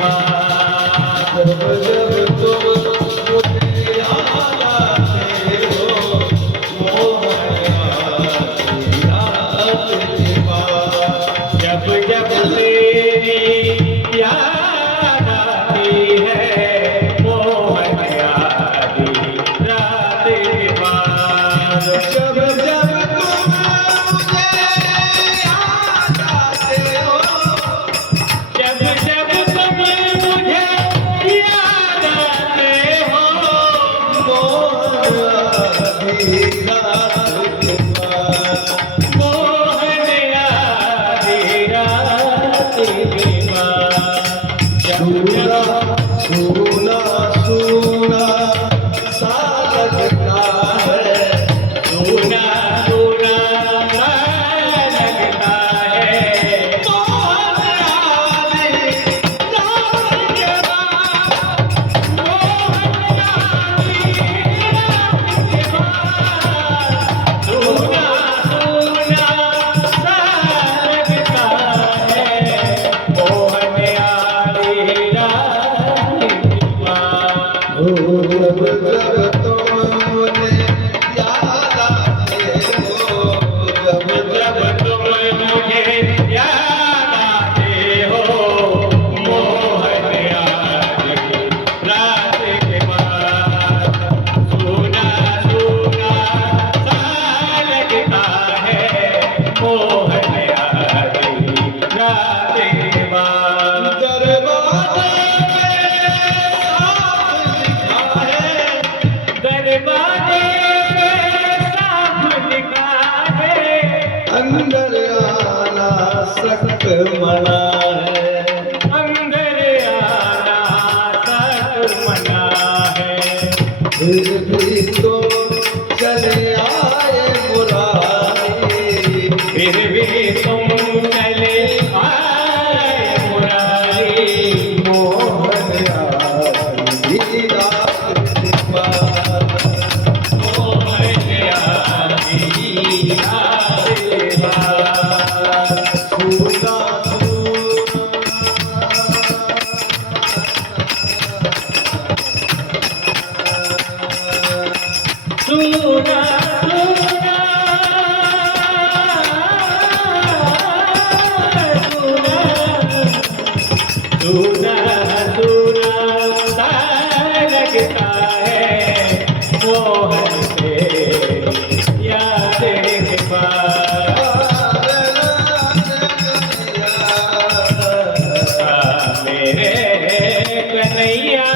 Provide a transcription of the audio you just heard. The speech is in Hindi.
बात जब जब तुम मुझे याद आते हो मोहन याद की बात जब जब तेरी याद आती है मोहन याद रात की बात जब जब तुम मुझे याद आते हो जब जब तुम मुझे याद आते हो मोहन आधी रात की बात जब जब सुना सुना सा लगता है सुना सुना सा लगता है मोहन आधी रात के बाद मोहन आधी रात के बाद सुना सुना सा लगता है मोहन आधी रात की बात जब जब तुम मुझे याद आते हो जब जब तुम मुझे याद आते हो मोहन आधी रात के बाद सुना सुना सा लगता है मोहन आधी रात के बाद दरवाजे में साफ लिखा है दरवाजे में साफ लिखा है अंदर आना सख्त मना है अंदर आना सख्त मना है फिर भी तो चले आए मुरारी फिर भी तुम चले आए मुरारी मोहन आधी रात की बात मोहन आधी रात की बात सुना सुना सुना सुना सा लगता है मोहन से याद के बाद मेरे कन्हैया